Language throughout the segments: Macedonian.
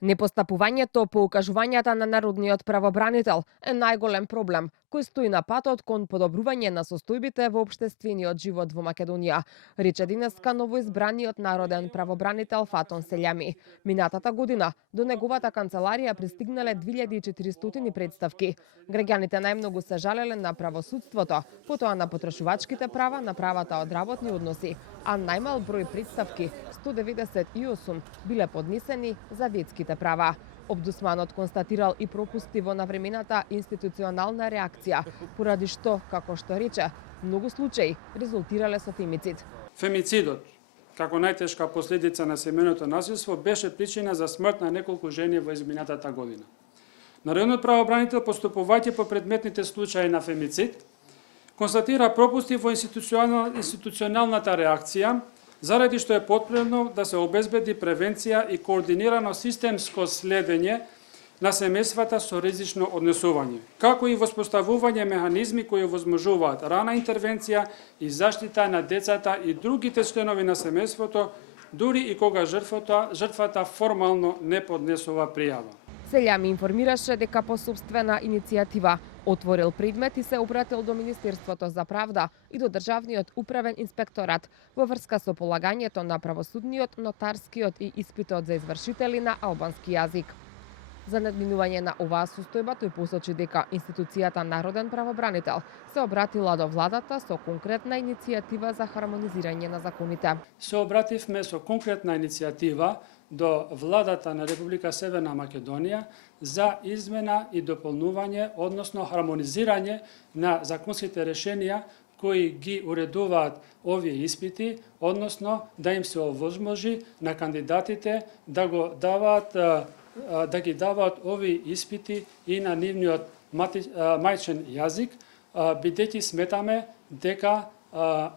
Непостапувањето по укажувањата на народниот правобранител е најголем проблем кој стои на патот кон подобрување на состојбите во општествениот живот во Македонија, рече денеска новоизбраниот народен правобранител Фатон Селјами. Минатата година до неговата канцеларија пристигнале 2400 представки. Граѓаните најмногу се жалеле на правосудството, потоа на потрошувачките права, на правата од работни односи, а најмал број представки, 198, биле поднесени за ветските права. Обдусманот констатирал и пропусти во навремената институционална реакција, поради што, како што рече, многу случаи резултирале со фемицид. Фемицидот, како најтешка последица на семејното насилство, беше причина за смрт на неколку жени во изминатата година. Народниот правобранител, поступувајќи по предметните случаи на фемицид, констатира пропусти во институционалната реакција, заради што е потребно да се обезбеди превенција и координирано системско следење на семејствата со ризично однесување, како и воспоставување механизми кои овозможуваат рана интервенција и заштита на децата и другите членови на семејството, дури и кога жртвата формално не поднесува пријава. Селјами информираше дека по собствена иницијатива отворил предмет и се обратил до Министерството за правда и до Државниот управен инспекторат во врска со полагањето на правосудниот, нотарскиот и испитот за извршители на албански јазик. За надминување на оваа состојба тој посочи дека институцијата Народен правобранител се обратила до владата со конкретна иницијатива за хармонизирање на законите. Се обративме со конкретна иницијатива до владата на Република Северна Македонија за измена и дополнување, односно хармонизирање на законските решенија кои ги уредуваат овие испити, односно да им се овозможи на кандидатите да ги даваат овие испити и на нивниот мајчен јазик, бидејќи сметаме дека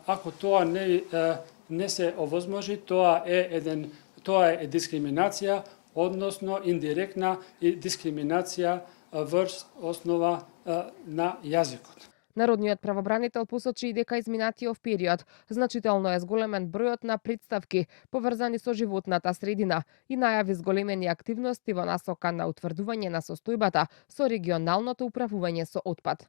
ако тоа не се овозможи, тоа е дискриминација, односно индиректна дискриминација врз основа на јазикот. Народниот правобранител посочи и дека изминатиот период значително е зголемен бројот на представки поврзани со животната средина и најави зголемени активности во насока на утврдување на состојбата со регионалното управување со отпад.